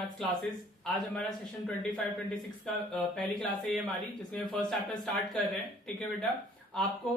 Maths classes. आज हमारा session 25-26 का पहली क्लास है ये हमारी, जिसमें फर्स्ट चैप्टर स्टार्ट कर रहे हैं। ठीक है बेटा, आपको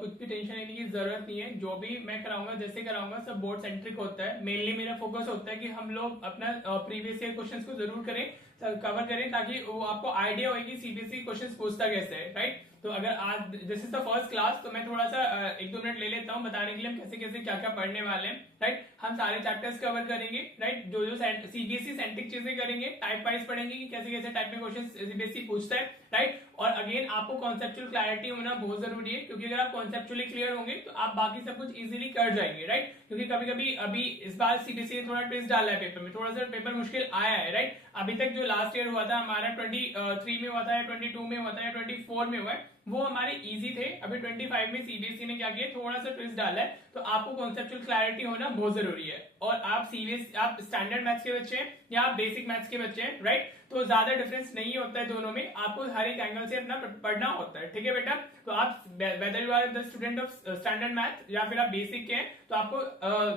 कुछ भी टेंशन लेने की जरूरत नहीं है। जो भी मैं कराऊंगा, जैसे कराऊंगा, सब बोर्ड सेंट्रिक होता है। मेनली मेरा फोकस होता है कि हम लोग अपना प्रीवियस ईयर क्वेश्चंस को जरूर करें, कवर करें, ताकि वो आपको आइडिया होगी सीबीएसई क्वेश्चंस पूछता कैसे है। राइट, तो अगर आज this is the first class, तो मैं थोड़ा सा 1-2 मिनट ले लेता हूँ बताने के लिए हम कैसे कैसे क्या क्या पढ़ने वाले हैं। राइट, हम सारे चैप्टर्स कवर करेंगे। राइट, जो जो सीबीएसई सेंट्रिक चीजें करेंगे, टाइप वाइज पढ़ेंगे कि कैसे कैसे टाइप में क्वेश्चन सीबीएसई पूछता है। राइट, और अगेन आपको कॉन्सेप्चुअल क्लैरिटी होना बहुत जरूरी है, क्योंकि अगर आप कॉन्सेप्चुअली क्लियर होंगे तो आप बाकी सब कुछ इजीली कर जाएंगे। राइट, क्योंकि कभी कभी अभी इस बार सीबीएसई ने थोड़ा ट्विस्ट डाला है पेपर में, थोड़ा सा पेपर मुश्किल आया है। राइट, अभी तक जो लास्ट ईयर हुआ था हमारा 23 में हुआ था, या 22 में हुआ था, या 24 में हुआ है, वो हमारे इजी थे। अभी 25 में सीबीएसई ने क्या किया, थोड़ा सा ट्विस्ट डाला है, तो आपको कॉन्सेप्चुअल क्लैरिटी होना बहुत जरूरी है। और आप आप स्टैंडर्ड मैथ्स के बच्चे हैं या आप बेसिक मैथ्स के बच्चे हैं, राइट, तो ज्यादा डिफरेंस नहीं होता है दोनों में। आपको हर एक एंगल से अपना पढ़ना होता है। ठीक है बेटा, तो आप whether you are the student of standard math या फिर आप बेसिक के हैं, तो आपको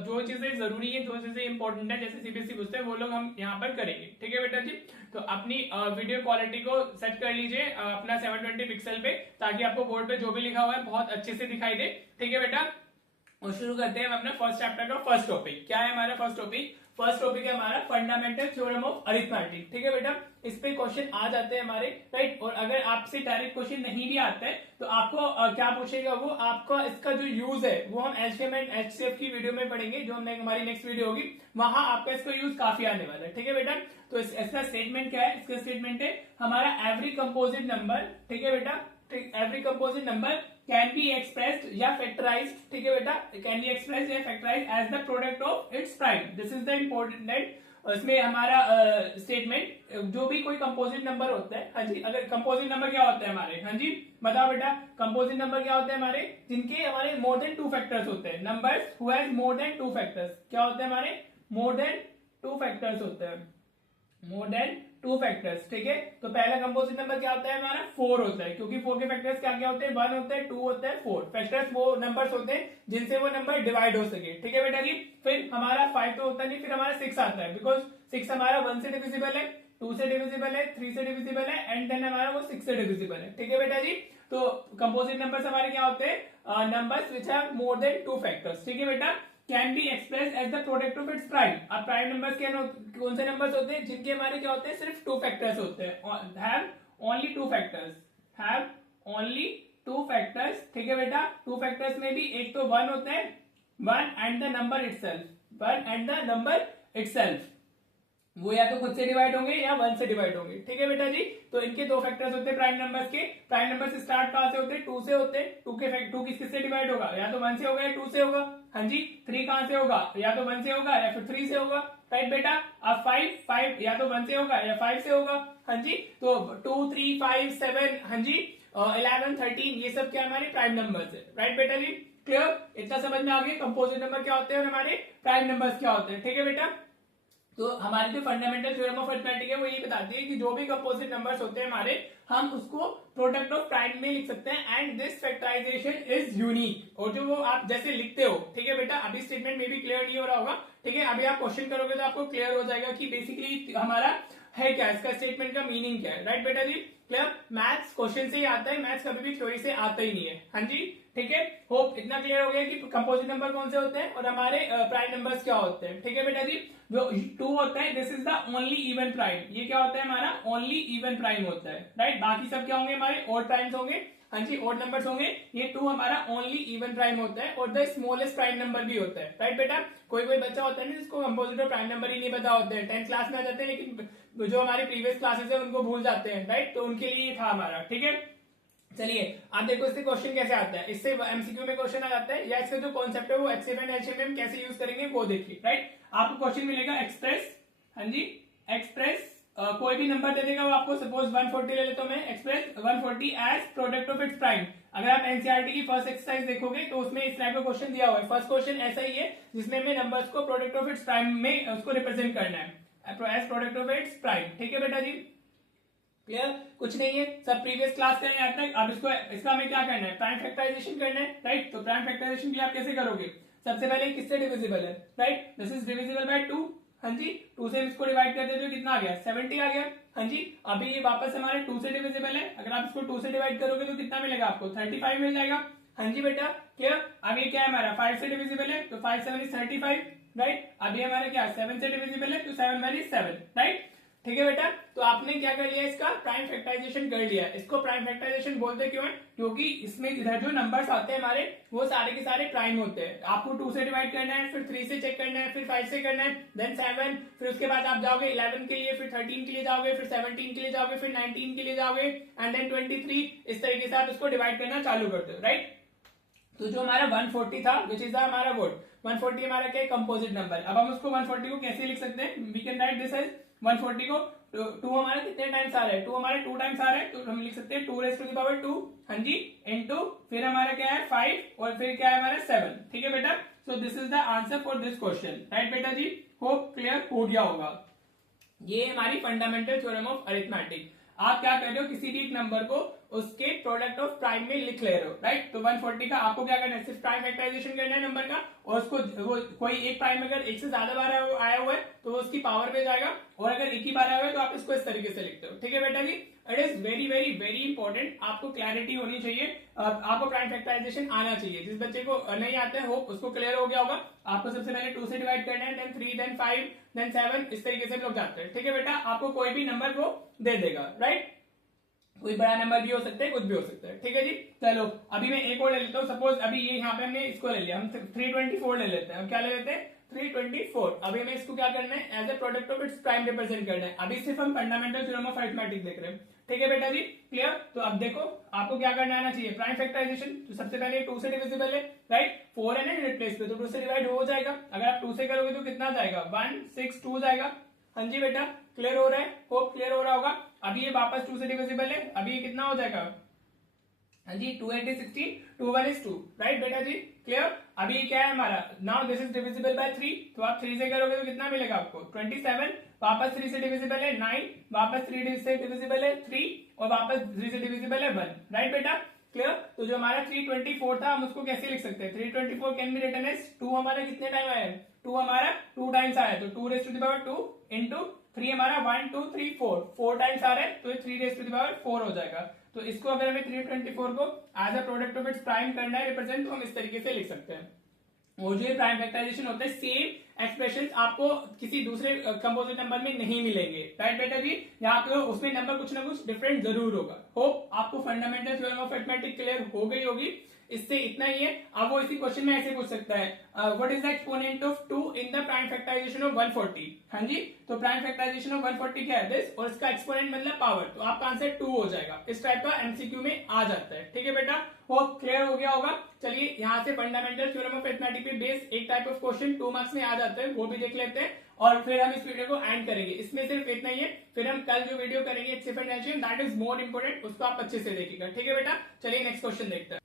जो चीजें जरूरी है, जो चीजें इंपॉर्टेंट है, जैसे सीबीएसई पूछते हैं, वो लोग हम यहाँ पर करेंगे। ठीक है बेटा जी, तो अपनी वीडियो क्वालिटी को सेट कर लीजिए अपना 720 पिक्सल पे, ताकि आपको बोर्ड पे जो भी लिखा हुआ है बहुत अच्छे से दिखाई दे। ठीक है बेटा, और शुरू करते हैं हम अपना फर्स्ट चैप्टर का फर्स्ट टॉपिक। क्या है हमारा फर्स्ट टॉपिक? फर्स्ट टॉपिक है हमारा फंडामेंटल थ्योरम ऑफ अरिथमेटिक। ठीक है बेटा, इस पे क्वेश्चन आ जाते हैं हमारे। राइट, और अगर आपसे डायरेक्ट क्वेश्चन नहीं भी आता है तो आपको क्या पूछेगा, वो आपका इसका जो यूज है वो हम एचसीएम एंड एचसीएफ की वीडियो में पढ़ेंगे, जो हमारी नेक्स्ट वीडियो होगी, वहां आपका इसका यूज काफी आने वाला है। ठीक है बेटा, तो इसका स्टेटमेंट क्या है? इसका स्टेटमेंट है हमारा एवरी कंपोजिट नंबर, ठीक है बेटा, every composite number can be expressed या फैक्टराइज्ड, ठीक है बेटा, कैन बी एक्सप्रेस्ड या factorised as the product of its prime. This is the important. इसमें हमारा स्टेटमेंट, जो भी कोई कंपोजिट नंबर होता है, हाँ जी, अगर कंपोजिट नंबर क्या होता है हमारे, हाँ जी बताओ बेटा, कंपोजिट नंबर क्या होते हैं हमारे? जिनके हमारे मोर देन 2 फैक्टर्स होते हैं। Numbers who has more than 2 factors क्या होते हैं हमारे? मोर देन 2 फैक्टर्स होते हैं, मोर देन 2 फैक्टर्स। ठीक है, तो पहला कंपोजिट नंबर क्या होता है हमारा? 4 होता है, क्योंकि 4 के फैक्टर्स क्या क्या होते हैं? 1 होता है, 2 होता है, 4 फैक्टर्स वो नंबर्स होते हैं जिनसे वो नंबर डिवाइड हो सके। ठीक है बेटा जी, फिर हमारा 5 तो होता नहीं, फिर हमारा 6 आता है, बिकॉज 6 हमारा 1 से डिविजिबल है, 2 से डिविजिबल है, 3 से डिविजिबल है, एंड देन हमारा वो 6 से डिविजिबल है। ठीक है बेटा जी, तो कंपोजिट नंबर्स हमारे क्या होते हैं? Numbers which have more than 2 factors. ठीक है बेटा, can be expressed as the product of its prime. अब प्राइम नंबर्स कौन से नंबर्स होते हैं? जिनके हमारे क्या होते हैं? सिर्फ 2 फैक्टर्स होते हैं, have only 2 factors, have only 2 factors. ठीक है बेटा, 2 फैक्टर्स में भी एक तो 1 होता है, 1 and the number itself, 1 and the number itself, वो या तो खुद से डिवाइड होंगे या 1 से डिवाइड होंगे। ठीक है बेटा जी, तो इनके 2 फैक्टर्स होते हैं प्राइम नंबर्स के। प्राइम नंबर्स स्टार्ट कहां से होते हैं? 2 से होते हैं। 2 किससे डिवाइड होगा? या तो 1 से होगा या 2 से होगा। हाँ जी, 3 कहां से होगा? या तो 1 से होगा या फिर 3 से होगा। राइट बेटा, अब 5 या तो 1 से होगा या 5 से होगा। हाँ जी, तो 2, 3, 5, 7, हाँ जी 11, 13, ये सब क्या हमारे प्राइम नंबर्स है। राइट बेटा जी, क्लियर? इतना समझ में आ गया कंपोजिट नंबर क्या होते हैं और हमारे प्राइम नंबर्स क्या होते हैं। ठीक है बेटा, तो हमारी जो फंडामेंटल थ्योरम ऑफ अरिथमेटिक है वो ये बताती है कि जो भी कंपोजिट नंबर्स होते हैं हमारे, हम उसको प्रोडक्ट ऑफ प्राइम में लिख सकते हैं, and this factorization is unique. और जो वो आप जैसे लिखते हो, ठीक है बेटा, अभी स्टेटमेंट में भी क्लियर नहीं हो रहा होगा। ठीक है, अभी आप क्वेश्चन करोगे तो आपको क्लियर हो जाएगा कि बेसिकली हमारा है क्या, इसका स्टेटमेंट का मीनिंग क्या है। राइट बेटा जी, क्लियर? मैथ्स क्वेश्चन से ही आता है, मैथ्स कभी भी थ्योरी से आता ही नहीं है। हाँ जी, ठीक है, होप इतना क्लियर हो गया कि कंपोजिट नंबर कौन से होते हैं और हमारे प्राइम नंबर्स क्या होते हैं। ठीक है बेटा जी, जो 2 होता है, this is the only even prime. ये क्या होता है हमारा? ओनली इवन प्राइम होता है। राइट, बाकी सब क्या होंगे हमारे? ऑड प्राइम्स होंगे। हाँ जी, ऑड नंबर्स होंगे। ये 2 हमारा ओनली इवन प्राइम होता है, और द स्मॉलेस्ट प्राइम नंबर भी होता है। राइट बेटा, कोई बच्चा होता है ना जिसको कंपोजिट और प्राइम नंबर ही नहीं पता होते हैं, 10th क्लास में आ जाते हैं, लेकिन जो हमारी प्रीवियस क्लासेस है उनको भूल जाते हैं। राइट, तो उनके लिए था हमारा। ठीक है, चलिए आप देखो इससे क्वेश्चन कैसे आता है। इससे एमसीक्यू में क्वेश्चन आ जाता है, या इसका जो कॉन्सेप्ट है वो एचसीएम एंड एचसीएम में कैसे यूज करेंगे वो देखिए। राइट, आपको क्वेश्चन मिलेगा एक्सप्रेस, हाँ जी एक्सप्रेस, कोई भी नंबर दे देगा वो आपको, सपोज 140 ले लेता हूं मैं, express 140 as product of its prime. अगर आप एनसीईआरटी की फर्स्ट एक्सरसाइज देखोगे तो उसमें इस टाइप का क्वेश्चन दिया हुआ है। फर्स्ट क्वेश्चन ऐसा ही है जिसमें हमें नंबर्स को प्रोडक्ट ऑफ इट्स प्राइम में उसको रिप्रेजेंट करना है, as product of its prime. ठीक है बेटा जी, क्लियर? कुछ नहीं है, सब प्रीवियस क्लास का यहाँ तक। अब इसका हमें क्या करना है? प्राइम फैक्टराइजेशन करना है। राइट, तो प्राइम फैक्टराइजेशन भी आप कैसे करोगे? सबसे पहले किससे डिविजिबल है? Right, this is divisible by 2। हाँ जी 2 से इसको डिवाइड कर देते हो कितना आ गया 70 आ गया। हाँ जी अभी ये वापस हमारे 2 से डिविजिबल है, अगर आप इसको 2 से डिवाइड करोगे तो कितना मिलेगा आपको 35 मिल जाएगा। हाँ जी बेटा क्लियर। अब ये क्या है हमारा 5 से डिविजिबल है तो 5 7 इज 35 राइट। अभी हमारा क्या 7 से डिविजिबल है तो 7 1 इज 7 राइट। ठीक है बेटा, तो आपने क्या कर लिया इसका प्राइम फैक्टराइजेशन कर लिया। इसको प्राइम फैक्टराइजेशन बोलते क्यों है, क्योंकि इसमें इधर जो नंबर्स आते हैं हमारे वो सारे के सारे प्राइम होते हैं। आपको 2 से डिवाइड करना है, फिर 3 से चेक करना है, फिर 5 से करना है, देन 7, फिर उसके बाद आप जाओगे 11 के लिए, फिर 13 के लिए जाओगे, फिर 17 के लिए जाओगे, फिर 19 के लिए जाओगे एंड देन 23। इस तरीके से आप इसको डिवाइड करना चालू करते हो राइट। तो जो हमारा 140 था विच इज हमारा वोट 140 हमारा क्या है कंपोजिट नंबर। अब हम उसको 140 को कैसे लिख सकते हैं, we can write this as 140 को 2 हमारा कितने टाइम्स आ रहा है 2 हमारे 2 टाइम्स आ रहा है तो हम लिख सकते हैं 2 रेज़ टू द पावर 2 हाँ जी इनटू फिर हमारा क्या है 5 और फिर क्या है हमारा 7। ठीक है बेटा, so this is the answer for this question right बेटा जी। होप क्लियर हो गया होगा। ये हमारी फंडामेंटल थ्योरम ऑफ अरिथमेटिक। आप क्या कर रहे हो किसी भी एक नंबर को उसके प्रोडक्ट ऑफ प्राइम में लिख ले रहे हो राइट। तो 140 का आपको क्या करना है सिर्फ प्राइम फैक्टराइजेशन करना है नंबर का, और उसको वो कोई एक प्राइम अगर एक से ज्यादा बार आया हुआ है तो वो उसकी पावर पे जाएगा, और अगर एक ही बार आया हुआ है तो आप इसको इस तरीके से लिखते हो। ठीक है बेटा जी, it is very very very important. आपको क्लैरिटी होनी चाहिए, आपको प्राइम फैक्टराइजेशन आना चाहिए। जिस बच्चे को नहीं आते हैं होप उसको क्लियर हो गया होगा। आपको सबसे पहले 2 से डिवाइड करना है, देन 3, देन 5, देन 7, इस तरीके से लोग जाते हैं। ठीक है बेटा, आपको कोई भी नंबर को दे देगा राइट। कोई बड़ा नंबर भी हो सकता है, कुछ भी हो सकता है। ठीक है जी, चलो अभी मैं एक और ले लेता हूँ। सपोज अभी ये यहाँ पे हमने इसको ले लिया, हम 324 ले लेते हैं। हम क्या ले लेते हैं 324। अभी हमें इसको क्या करना है as a product of its prime represent करना है। अभी सिर्फ हम फंडामेंटल थ्योरम ऑफ अरिथमेटिक देख रहे हैं। ठीक है बेटा जी क्लियर। तो अब देखो आपको क्या करना आना चाहिए प्राइम फैक्टराइजेशन। तो सबसे पहले 2 से डिविजिबल है राइट, 4 है ना यूनिट प्लेस पे तो 2 से डिवाइड हो जाएगा। अगर आप 2 से करोगे तो कितना जाएगा 162 जाएगा। हाँ जी बेटा क्लियर हो रहा है, होप क्लियर हो रहा होगा। अभी ये वापस 2 से डिविजिबल है, अभी ये कितना हो जाएगा हाँ जी 2 8 16 2 1 is 2 राइट बेटा जी क्लियर। अभी ये क्या है हमारा now this is divisible by 3, तो आप 3 से करोगे तो कितना मिलेगा आपको 27। वापस 3 से डिविजिबल है 9, वापस 3 से डिविजिबल है 3, और वापस 3 से डिविजिबल है 1 राइट बेटा क्लियर। तो जो हमारा 324 था हम उसको कैसे लिख सकते हैं 324 कैन बी रिटन एज 2 हमारा कितने टाइम आया है 2 हमारा 2 टाइम्स आया है, तो 2 raise to the power 2 into 3 हमारा 1 2 3 4 टाइम्स आ रहा है, तो 3 रेज़ टू द पावर 4 हो जाएगा। तो इसको अगर हमें 324 को as a product of its prime करना है रिप्रेजेंट, तो हम इस तरीके से लिख सकते हैं। वो जो प्राइम फैक्टराइजेशन होता है सेम एक्सप्रेशन आपको किसी दूसरे कंपोजिट नंबर में नहीं मिलेंगे राइट बेटा जी। यहाँ पे उसमें नंबर कुछ ना कुछ डिफरेंट जरूर होगा। होप आपको fundamental theorem of arithmetic clear हो गई होगी। इससे इतना ही है। अब वो इसी क्वेश्चन में ऐसे पूछ सकता है what is the exponent of 2 in the prime factorization of 140। हाँ जी, तो प्राइम फैक्टराइजेशन ऑफ 140 क्या है दिस, और इसका एक्सपोनेंट मतलब पावर, तो आपका आंसर 2 हो जाएगा। इस टाइप का एमसीक्यू में आ जाता है। ठीक है बेटा, वो क्लियर हो गया होगा। चलिए यहाँ से फंडामेंटल थ्योरम ऑफ अरिथमेटिक पे बेस एक टाइप ऑफ क्वेश्चन 2 मार्क्स में आ जाता है, वो भी देख लेते हैं और फिर हम इस वीडियो को एंड करेंगे। इसमें सिर्फ इतना ही है, फिर हम कल जो वीडियो करेंगे experimentation that is more important, उसको आप अच्छे से देखिएगा। ठीक है बेटा, चलिए नेक्स्ट क्वेश्चन देखते हैं।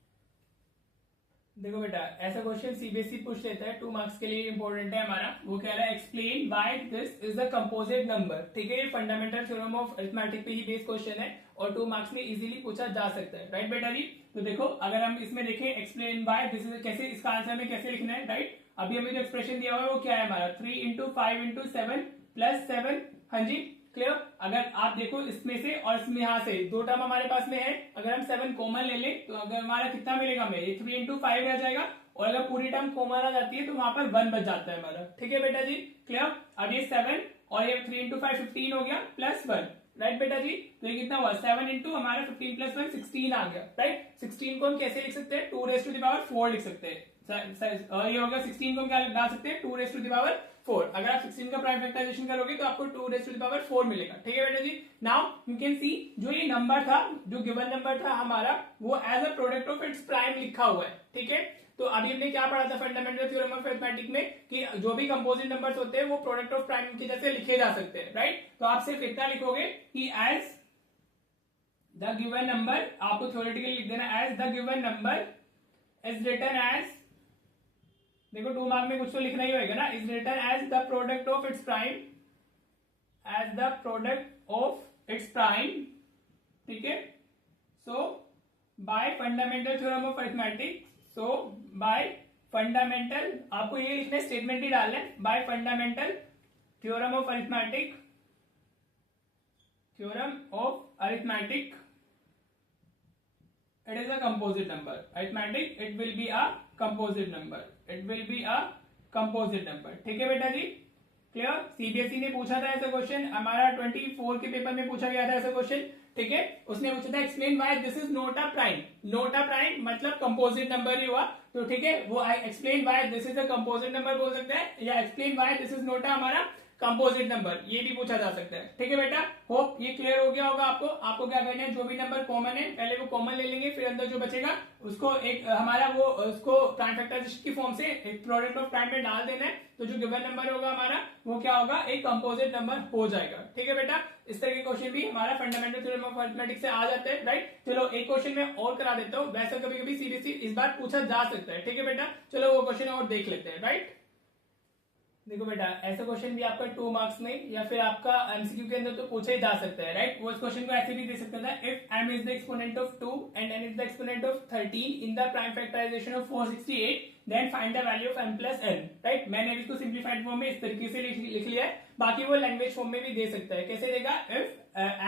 देखो बेटा ऐसा क्वेश्चन सीबीएसई पूछ लेता है, 2 मार्क्स के लिए इंपॉर्टेंट है हमारा। वो कह रहा है explain why this is the composite number. ठीक है, ये फंडामेंटल थ्योरम ऑफ अरिथमेटिक पे ही बेस्ड क्वेश्चन है और 2 मार्क्स में इजीली पूछा जा सकता है राइट बेटा जी। तो देखो अगर हम इसमें देखें एक्सप्लेन व्हाई दिस इज, कैसे इसका आंसर हमें कैसे लिखना है राइट। अभी हमें जो एक्सप्रेशन दिया हुआ है वो क्या है हमारा 3 इंटू 5 इंटू 7 प्लस 7। हाँ जी क्लियर। अगर आप देखो इसमें से और इसमें यहाँ से 2 टर्म हमारे पास में है, अगर हम 7 कॉमन ले लें तो अगर हमारा कितना मिलेगा हमें, ये 3 इंटू 5 रह जाएगा, और अगर पूरी टर्म कॉमन आ जाती है तो वहां पर 1 बच जाता है हमारा। ठीक है बेटा जी क्लियर। अब ये 7 और ये 3 इंटू 5 15 हो गया प्लस 1 राइट बेटा जी। तो ये कितना हुआ 7 इंटू हमारा 15 प्लस 1 16 आ गया राइट। 16 को हम कैसे लिख सकते हैं 2 रेज़ टू द पावर 4 लिख सकते हैं। ये हो गया 16 को हम क्या डाल सकते हैं 2 रेज़ टू द पावर 4। अगर आप 16 का प्राइम फैक्टराइजेशन करोगे तो आपको 2 रेज़ टू द पावर 4 मिलेगा। ठीक है बेटा जी। नाउ यू कैन सी जो ये नंबर था, जो गिवन नंबर था हमारा, वो as a product of its prime लिखा हुआ है। ठीक है, तो अभी हमने क्या पढ़ा था फंडामेंटल थ्योरम ऑफ अरिथमेटिक में कि जो भी कंपोजिट नंबर्स होते हैं वो प्रोडक्ट ऑफ प्राइम के जैसे लिखे जा सकते हैं राइट। तो आप सिर्फ इतना लिखोगे कि एज द गिवन नंबर, आपको थ्योरेटिकली लिख देना as the given number is written as, देखो 2 मार्क में कुछ तो लिखना ही होगा ना, is written as the product of its prime, as the product of its prime. ठीक है, so by fundamental theorem of arithmetic, so by fundamental, आपको ये लिखना है स्टेटमेंट ही डालना है, by fundamental theorem of arithmetic, theorem of arithmetic, it is a composite number. Arithmetic, it will be a composite number. It will be a composite number. ठीक है बेटा जी, क्लियर। सीबीएसई ने पूछा था ऐसा क्वेश्चन, हमारा 24 के पेपर में पूछा गया था ऐसा क्वेश्चन, ठीक है। उसने पूछा था explain why this is not a prime. Not a prime मतलब कंपोजिट नंबर ही हुआ, तो ठीक है, वो explain why this is a composite number बोल सकते हैं, या explain why this is not a हमारा कंपोजिट नंबर, ये भी पूछा जा सकता है। ठीक है बेटा, होप ये क्लियर हो गया होगा आपको। आपको क्या करना है, जो भी नंबर कॉमन है पहले वो कॉमन ले लेंगे, फिर अंदर जो बचेगा उसको एक हमारा वो उसको प्राइम फैक्टराइजेशन की फॉर्म से एक प्रोडक्ट ऑफ प्राइम में डाल देना है, तो जो गिवन नंबर होगा हमारा वो क्या होगा, एक कंपोजिट नंबर हो जाएगा। ठीक है बेटा, इस तरह के क्वेश्चन भी हमारा फंडामेंटल थ्योरम ऑफ अरिथमेटिक से आ जाते हैं, राइट। चलो एक क्वेश्चन में और करा देता हूँ, वैसे कभी कभी सीबीएसई इस बार पूछा जा सकता है। ठीक है बेटा, चलो वो क्वेश्चन और देख लेते हैं, राइट। देखो बेटा, ऐसा क्वेश्चन भी आपका 2 मार्क्स में या फिर आपका एमसीक्यू के अंदर तो पूछा ही जा सकता है, राइट। वो इस क्वेश्चन को ऐसे भी दे सकता था, if m is the exponent of 2 and n is the exponent of 13 in the prime factorization of 468 then find the value of m plus n, right. मैंने इसको सिंप्लीफाइड फॉर्म में इस तरीके से लिख लिया है, बाकी वो लैंग्वेज फॉर्म में भी दे सकता है। कैसे देगा, if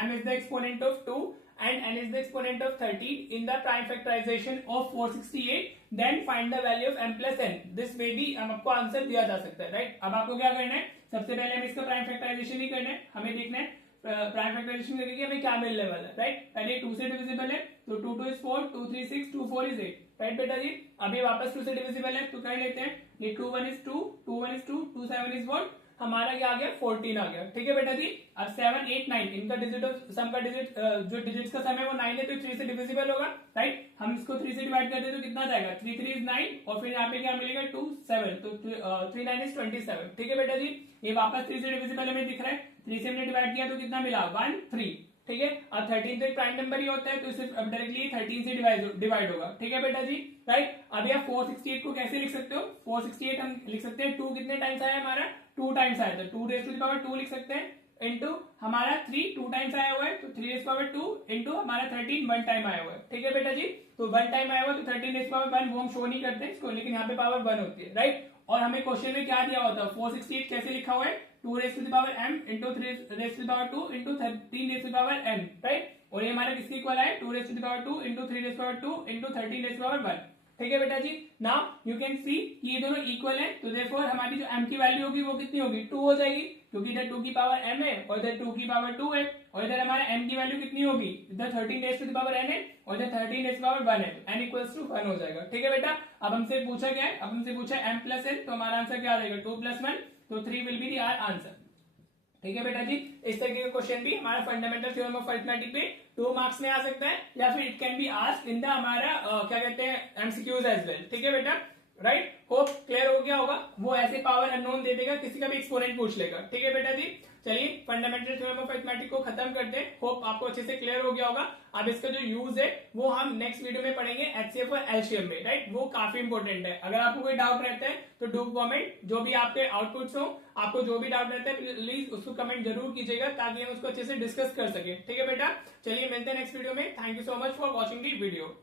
m is the exponent of 2 and n is the exponent of 13 in the prime factorization of 468 then find the value of m plus n, this may be हम आपको आंसर दिया जा सकता है, राइट। अब आपको क्या करना है, सबसे पहले हमें इसका प्राइम फैक्टराइजेशन ही करना है, हमें देखना है प्राइम फैक्टराइजेशन करके हमें क्या मिलने वाला है, राइट। पहले 2 से डिविजिबल है तो 2 2 is 4, 2 3 6, 2 4 is 8, राइट बेटा जी। अभी वापस 2 से डिविजिबल है तो कर लेते हैं, ये 2 1 is 2, 2 1 is 2, 2 7 is 1, हमारा क्या आ गया 14 आ गया। ठीक है बेटा जी, अब 7 8 9 इनका डिजिट ऑफ सम का डिजिट जो डिजिट्स का सम है वो 9 है, तो 3 से डिविजिबल होगा, राइट। हम इसको 3 से डिवाइड करते हैं तो कितना जाएगा, 3 3 is 9 और फिर यहाँ पे क्या मिलेगा 2 7, तो 3 9 is 27। ठीक है बेटा जी, ये वापस 3 से डिविजिबल हमें दिख रहा है, 3 से हमने डिवाइड किया तो कितना मिला 1 3। ठीक है, अब 13 तो एक प्राइम नंबर ही होता है तो इसे डायरेक्टली 13 से डिवाइड होगा। ठीक है बेटा जी, राइट। अब आप 468 को कैसे लिख सकते हो, 468 हम लिख सकते हैं 2 कितने टाइम्स आया हमारा, 2 टाइम्स आया, तो 2 रेज़ टू द पावर 2 लिख सकते हैं, इनटू हमारा 3 2 टाइम्स आया हुआ है तो 3 रेज़ पावर 2 इनटू हमारा 13 1 टाइम आया हुआ है। ठीक है बेटा जी, तो 1 टाइम आया हुआ तो 13 रेज़ पावर 1 वो हम शो नहीं करते इसको, लेकिन यहाँ पे पावर 1 होती है, राइट। और हमें क्वेश्चन में क्या दिया होता है, 468 कैसे लिखा हुआ है, 2 raise to the power m into 3 raise to the power 2 into 13 raise to the power n, right. और ये हमारा किसके इक्वल है, 2 raise to the power 2 into 3 raise to the power 2 into 13 raise to the power 1। ठीक है बेटा जी, now you can see कि ये दोनों इक्वल है, तो देयरफॉर हमारी जो m की वैल्यू होगी वो कितनी होगी, 2 हो जाएगी, क्योंकि इधर 2 की पावर m है और इधर 2 की पावर 2 है, और इधर हमारा m की वैल्यू कितनी होगी, इधर 13 raise to the power n है और इधर 13 रेज़ टू द पावर 1 है, तो n इक्वल्स टू 1 हो जाएगा। ठीक है बेटा, अब हमसे पूछा क्या है, अब हमसे पूछा है m प्लस n, तो हमारा आंसर क्या आ जाएगा 2 प्लस 1, तो 3 विल बी द आंसर। ठीक है बेटा जी, इस तरीके का क्वेश्चन भी हमारा फंडामेंटल थ्योरम ऑफ अरिथमेटिक पे 2 मार्क्स में आ सकता है, या फिर it can be asked in the हमारा क्या कहते हैं एमसीक्यूज एज वेल। ठीक है बेटा, राइट, होप क्लियर हो गया होगा। वो ऐसे पावर अननोन दे देगा, किसी का भी एक्सपोनेंट पूछ लेगा। ठीक है बेटा जी, चलिए फंडामेंटल थ्योरम ऑफ अरिथमेटिक को खत्म करते हैं, होप आपको अच्छे से क्लियर हो गया होगा। अब इसका जो यूज है वो हम नेक्स्ट वीडियो में पढ़ेंगे एचसीएफ और एलसीएम में, राइट। वो काफी इंपॉर्टेंट है, अगर आपको कोई डाउट रहता है तो डू कमेंट, जो भी आपके आउटपुट्स हो, आपको जो भी डाउट रहता है प्लीज उसको कमेंट जरूर कीजिएगा ताकि हम उसको अच्छे से डिस्कस कर सके। ठीक है बेटा, चलिए मिलते हैं नेक्स्ट वीडियो में। Thank you so much for watching the video.